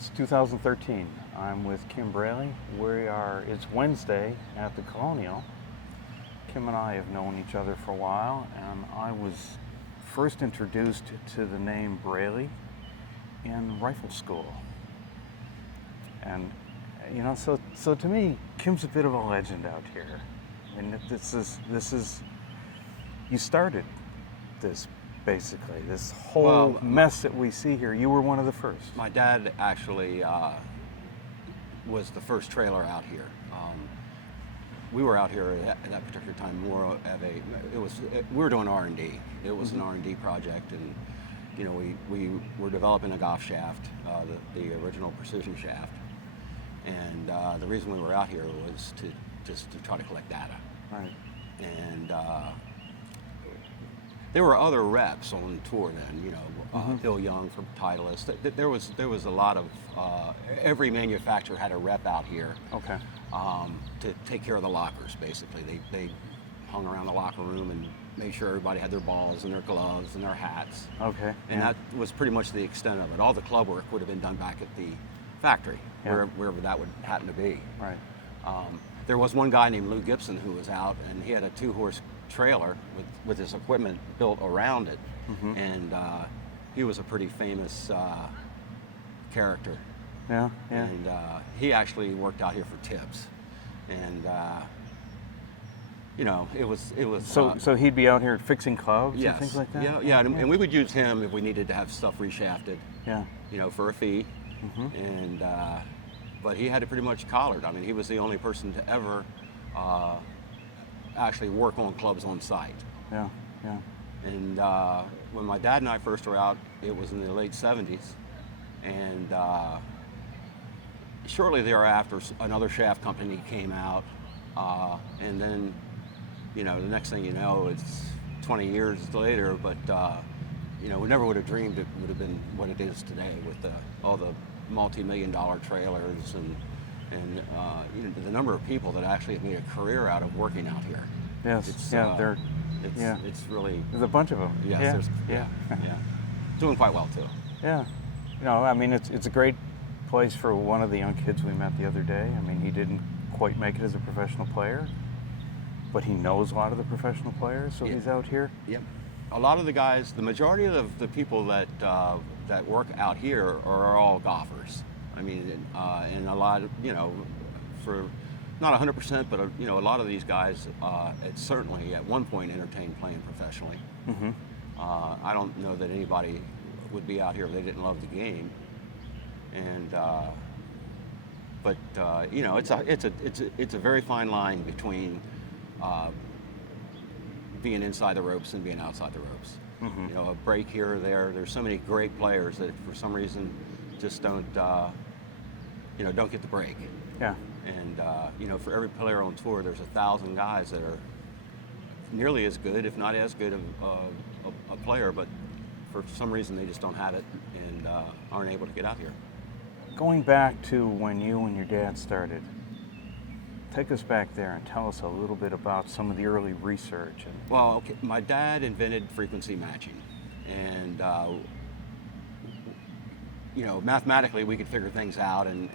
It's 2013. I'm with Kim Braley. It's Wednesday at the Colonial. Kim and I have known each other for a while, and I was first introduced to the name Braley in rifle school. And, so to me, Kim's a bit of a legend out here. And this is, you started this, basically, this whole mess that we see here. You were one of the first. My dad actually was the first trailer out here. We were out here at that particular time more of we were doing R&D. It was an R&D project, and we were developing a golf shaft, the original precision shaft. And the reason we were out here was to try to collect data. Right. And there were other reps on tour then, Bill Young from Titleist. There was a lot of, every manufacturer had a rep out here. Okay. To take care of the lockers, basically. They hung around the locker room and made sure everybody had their balls and their gloves and their hats. Okay. And that was pretty much the extent of it. All the club work would have been done back at the factory, wherever that would happen to be. Right. There was one guy named Lou Gibson who was out, and he had a 2-horse trailer with his equipment built around it. And he was a pretty famous character. Yeah. And he actually worked out here for tips. And it was. So he'd be out here fixing clubs yes, and things like that. Yeah. And we would use him if we needed to have stuff reshafted. Yeah. For a fee. And but he had it pretty much collared. I mean, he was the only person to ever actually work on clubs on site. Yeah. And when my dad and I first were out, it was in the late 70s. And shortly thereafter, another shaft company came out. And then, the next thing you know, it's 20 years later, but, we never would have dreamed it would have been what it is today with all the multi-million-dollar trailers and the number of people that actually have made a career out of working out here. Yes. It's really. There's a bunch of them. Yes. Yeah. Doing quite well too. Yeah. I mean, it's a great place for one of the young kids we met the other day. I mean, he didn't quite make it as a professional player, but he knows a lot of the professional players, so he's out here. Yep. A lot of the guys, the majority of the people that work out here are all golfers. I mean, and a lot of, for not 100%, but a lot of these guys certainly at one point entertained playing professionally. I don't know that anybody would be out here if they didn't love the game. And but it's a very fine line between being inside the ropes and being outside the ropes. A break here or there. There's so many great players that for some reason just don't get the break. Yeah. And for every player on tour, there's 1,000 guys that are nearly as good, if not as good, a player, but for some reason they just don't have it and aren't able to get out here. Going back to when you and your dad started, take us back there and tell us a little bit about some of the early research. Well, okay, my dad invented frequency matching, and mathematically we could figure things out and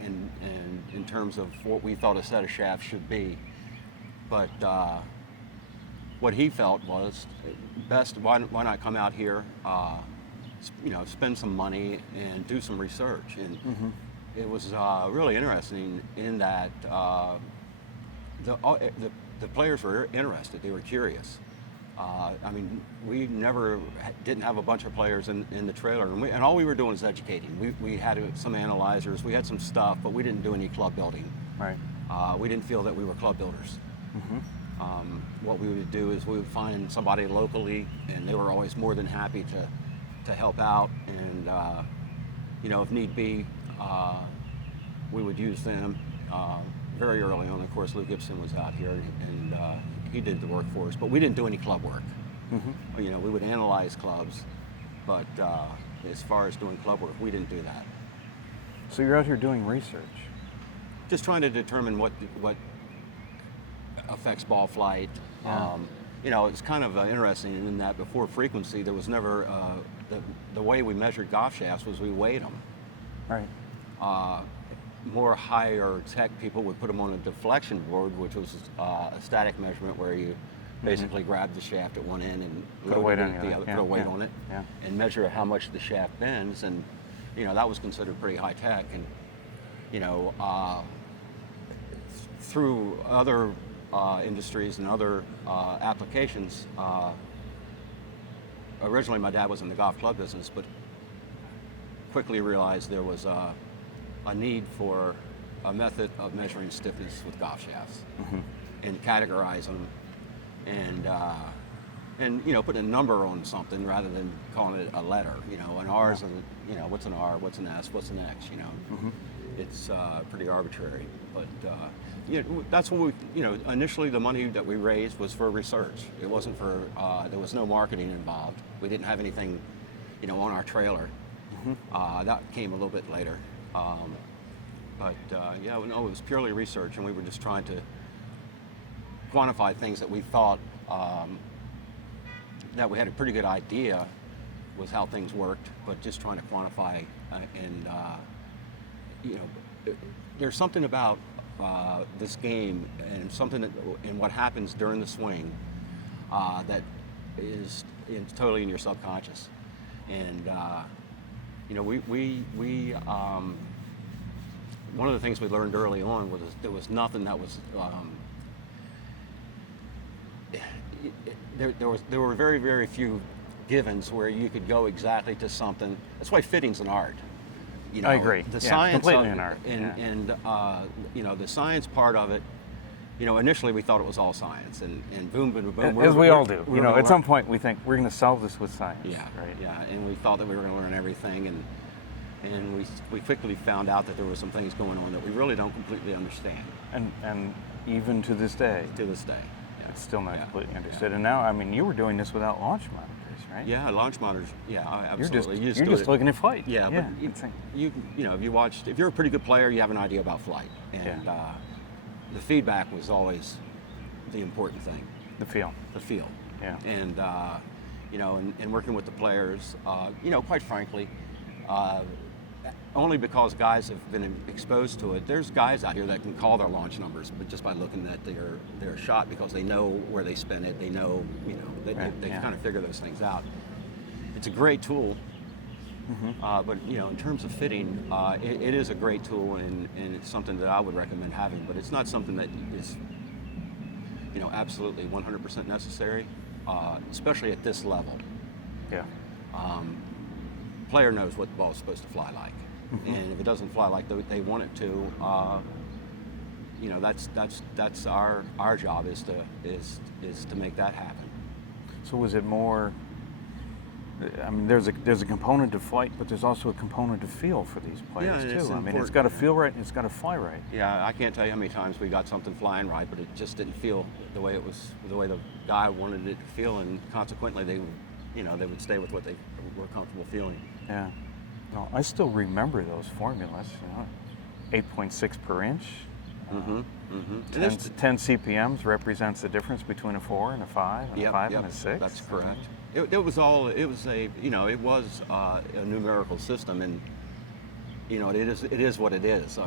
in terms of what we thought a set of shafts should be. But what he felt was best, why not come out here, spend some money and do some research. And it was really interesting in that the players were interested, they were curious. I mean, we didn't have a bunch of players in the trailer, and all we were doing was educating. We had some analyzers, we had some stuff, but we didn't do any club building. Right. We didn't feel that we were club builders. What we would do is we would find somebody locally, and they were always more than happy to help out. And if need be, we would use them. Very early on, of course, Lou Gibson was out here, and he did the work for us, but we didn't do any club work. We would analyze clubs, but as far as doing club work, we didn't do that. So you're out here doing research? Just trying to determine what affects ball flight. Yeah. It's kind of interesting in that before frequency, there was never, the way we measured golf shafts was we weighed them. Right. more higher tech people would put them on a deflection board, which was a static measurement where you basically grab the shaft at one end and Put a weight on the other, yeah, put a weight yeah, on it, yeah. and measure how much the shaft bends, and that was considered pretty high tech. And through other industries and other applications. Originally, my dad was in the golf club business, but quickly realized there was a need for a method of measuring stiffness with golf shafts and categorize them, and putting a number on something rather than calling it a letter. An R is what's an R, what's an S, what's an X. It's pretty arbitrary, but that's what we. Initially the money that we raised was for research. It wasn't for. There was no marketing involved. We didn't have anything, on our trailer. That came a little bit later. It was purely research, and we were just trying to quantify things that we thought that we had a pretty good idea was how things worked, but just trying to quantify there's something about this game and something in what happens during the swing that is totally in your subconscious. And one of the things we learned early on was there was nothing that was there were very, very few givens where you could go exactly to something. That's why fitting's an art. I agree. The science completely of, an art. And the science part of it. Initially we thought it was all science, and boom, boom, boom. As we all do. At some point we think we're going to solve this with science. Yeah, right. Yeah, and we thought that we were going to learn everything, and we quickly found out that there were some things going on that we really don't completely understand. And even to this day. To this day. Yeah. It's still not completely understood. And now, you were doing this without launch monitors, right? Yeah, launch monitors. Yeah, absolutely. You're just looking at flight. Yeah, but if you're a pretty good player, you have an idea about flight, and the feedback was always the important thing. The feel. The feel. Yeah. And and working with the players, quite frankly, only because guys have been exposed to it. There's guys out here that can call their launch numbers, but just by looking at their shot, because they know where they spin it, they know, they kind of figure those things out. It's a great tool, but in terms of fitting, it is a great tool, and it's something that I would recommend having. But it's not something that is, absolutely 100% necessary, especially at this level. Yeah. Player knows what the ball is supposed to fly like. And if it doesn't fly like they want it to, that's our job is to make that happen. So was it more? There's a component of flight, but there's also a component of feel for these players too. It's got to feel right and it's got to fly right. Yeah, I can't tell you how many times we got something flying right, but it just didn't feel the way the guy wanted it to feel, and consequently they would stay with what they were comfortable feeling. Yeah. Well, I still remember those formulas. 8.6 per inch. 10 CPMs represents the difference between a 4 and a 5, and a 5 and a 6. That's correct. It was a numerical system, and it is what it is.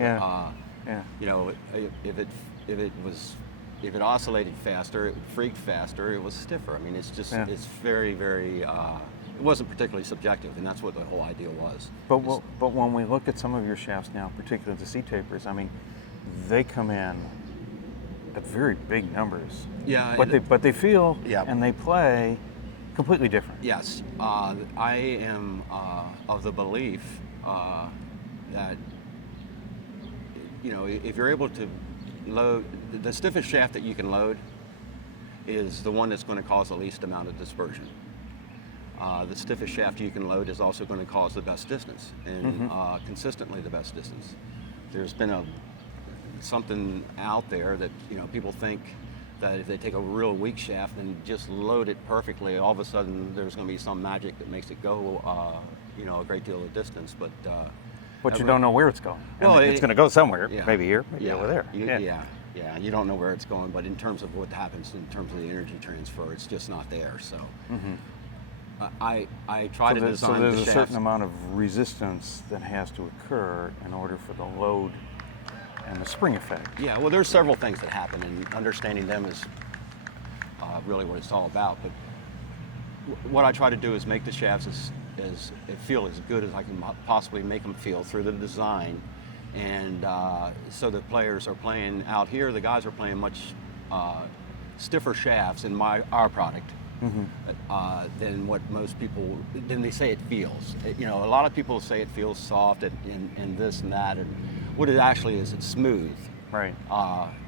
If it oscillated faster, it would freak faster. It was stiffer. It's very, very. It wasn't particularly subjective, and that's what the whole idea was. But when we look at some of your shafts now, particularly the C-tapers, they come in at very big numbers. Yeah. But they feel and they play completely different. Yes. I am of the belief that if you're able to load, the stiffest shaft that you can load is the one that's going to cause the least amount of dispersion. The stiffest shaft you can load is also going to cause the best distance, and consistently the best distance. There's been something out there that people think that if they take a real weak shaft and just load it perfectly, all of a sudden there's going to be some magic that makes it go a great deal of distance. But you don't know where it's going. Well, it's going to go somewhere. Yeah. Maybe here, maybe over there. You don't know where it's going, but in terms of what happens in terms of the energy transfer, it's just not there. So I try to design so there's the a shafts. certain amount of resistance that has to occur in order for the load and the spring effect. Yeah, well, there's several things that happen, and understanding them is really what it's all about. But what I try to do is make the shafts as feel as good as I can possibly make them feel through the design, and so the players are playing out here. The guys are playing much stiffer shafts in our product. Than what most people, than they say it feels. You know, a lot of people say it feels soft and this and that, and what it actually is, it's smooth. Right.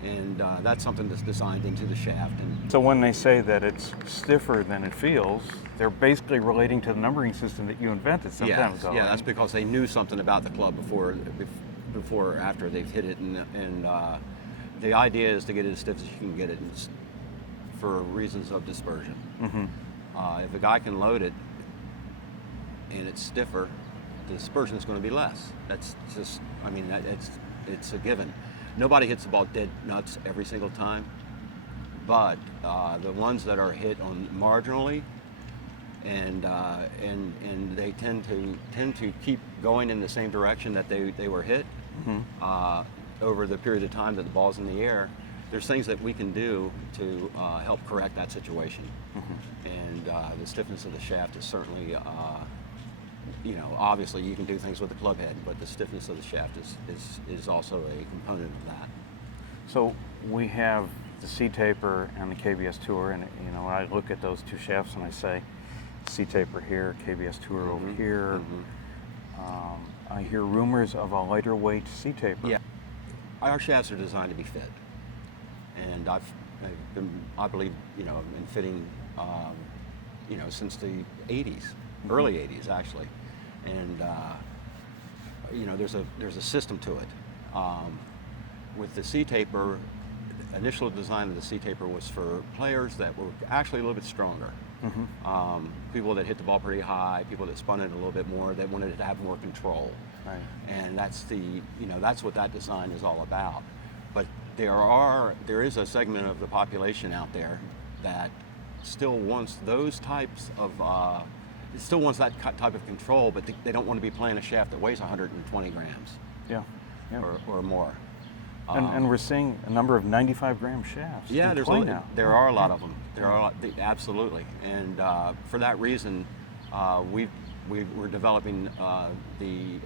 And that's something that's designed into the shaft. And So when they say that it's stiffer than it feels, they're basically relating to the numbering system that you invented some time ago. yeah, right? that's because they knew something about the club before or after they've hit it, and the idea is to get it as stiff as you can get it. For reasons of dispersion. If a guy can load it and it's stiffer, the dispersion is going to be less. That's just, I mean, it's a given. Nobody hits the ball dead nuts every single time, but the ones that are hit on marginally and they tend to keep going in the same direction that they were hit over the period of time that the ball's in the air. There's things that we can do to help correct that situation. And the stiffness of the shaft is certainly, you know, obviously you can do things with the club head, but the stiffness of the shaft is also a component of that. So we have the C-taper and the KBS Tour, and you know, I look at those two shafts and I say, C-taper here, KBS Tour over here. I hear rumors of a lighter weight C-taper. Yeah, our shafts are designed to be fit. And I've been, I believe, you know, been fitting, you know, since the 80s, early 80s actually. And, you know, there's a system to it. With the C-taper, the initial design of the C-taper was for players that were actually a little bit stronger. People that hit the ball pretty high, people that spun it a little bit more, that wanted to have more control. Right. And that's that's what that design is all about. But there is a segment of the population out there that still wants those types of, still wants that type of control, but they don't want to be playing a shaft that weighs 120 grams. Yeah. Or more. And we're seeing a number of 95-gram shafts. Yeah, in play now. there are a lot of them. There are a lot, absolutely. And for that reason, we're developing the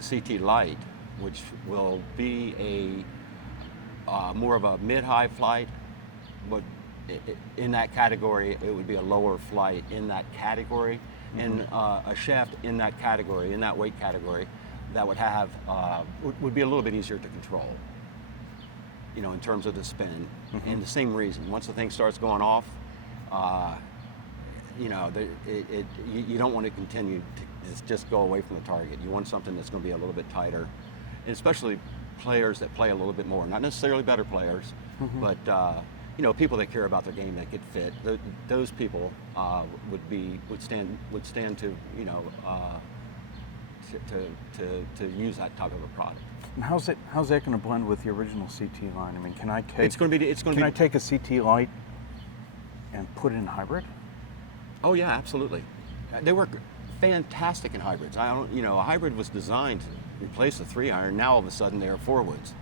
CT Lite, which will be a more of a mid-high flight, but in that category, it would be a lower flight in that category, and a shaft in that category, in that weight category, that would have would be a little bit easier to control. You know, in terms of the spin, and the same reason. Once the thing starts going off, you know, you don't want to continue to just go away from the target. You want something that's going to be a little bit tighter. And especially players that play a little bit more, not necessarily better players, but you know, people that care about their game, that get fit. Those people would stand to, you know, to use that type of a product. And how's that going to blend with the original CT line? I mean, can I take? I take a CT Lite and put it in hybrid? Oh yeah, absolutely. They work fantastic in hybrids. You know, a hybrid was designed to replace the 3-iron. Now all of a sudden they're 4-woods.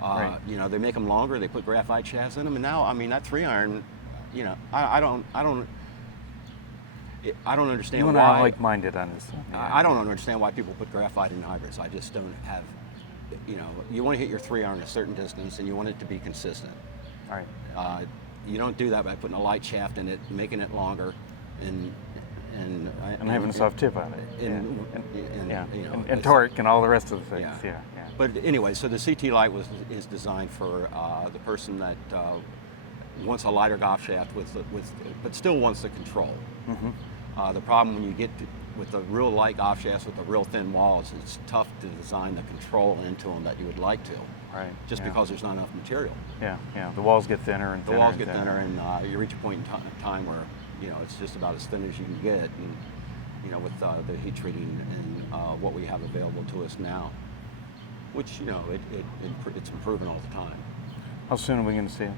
Right. You know, they make them longer. They put graphite shafts in them, and now, I mean, that 3-iron. You know, I don't understand you and why. I are like-minded on this. Yeah. I don't understand why people put graphite in hybrids. I just don't have. You know, you want to hit your 3-iron a certain distance, and you want it to be consistent. All right. You don't do that by putting a light shaft in it, making it longer, and having a soft tip on it. And torque and all the rest of the things. Yeah. But anyway, so the CT Lite is designed for the person that wants a lighter golf shaft but still wants the control. The problem when you get with the real light golf shafts with the real thin walls, it's tough to design the control into them that you would like to. Right. Just because there's not enough material. Yeah. The walls get thinner and thinner. The walls get thinner, and you reach a point in time where, you know, it's just about as thin as you can get, and you know, with the heat treating and what we have available to us now, which, you know, it's improving all the time. How soon are we going to see it?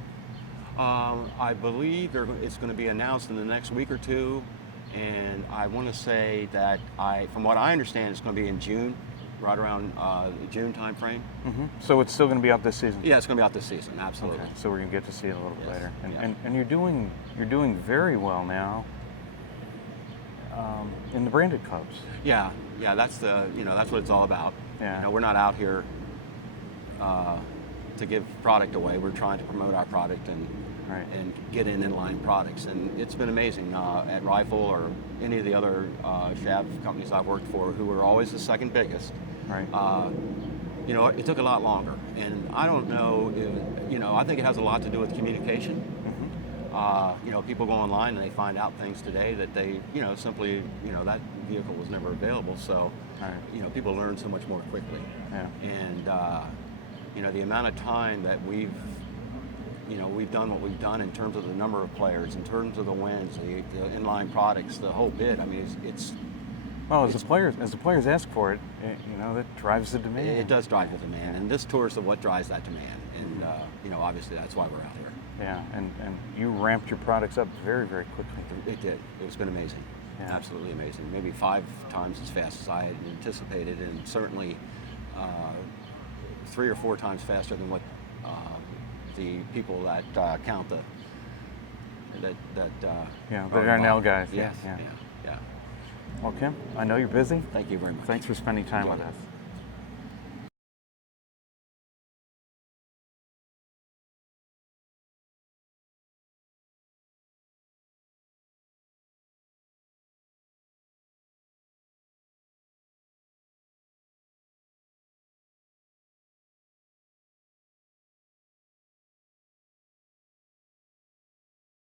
I believe it's going to be announced in the next week or two, and I want to say that from what I understand, it's going to be in June, right around the June time frame. So it's still going to be out this season? Yeah, it's going to be out this season, absolutely. Okay, so we're going to get to see it a little bit Yes, later. And, yeah. and you're doing very well now in the branded clubs. Yeah, that's that's what it's all about. Yeah. We're not out here to give product away. We're trying to promote our product and Right. and get in inline products. And it's been amazing at Rifle or any of the other shaft companies I've worked for, who were always the second biggest. Right. It took a lot longer, and I don't know. I think it has a lot to do with communication. People go online and they find out things today that they, simply, that vehicle was never available. So, Right. People learn so much more quickly. Yeah. And, the amount of time that we've done what we've done in terms of the number of players, in terms of the wins, the inline products, the whole bit. I mean, it's Well, as the players ask for it, that drives the demand. it does drive the demand, and this tour is what drives that demand. And obviously that's why we're out here. Yeah, and you ramped your products up very, very quickly. It did. It's been amazing. Yeah. Absolutely amazing. Maybe 5 times as fast as I had anticipated, and certainly 3 or 4 times faster than what the people that count the Darnell guys. Yes. Yeah. Yeah. Well, Kim, I know you're busy. Thank you very much. Thanks for spending time Enjoyed with it. us.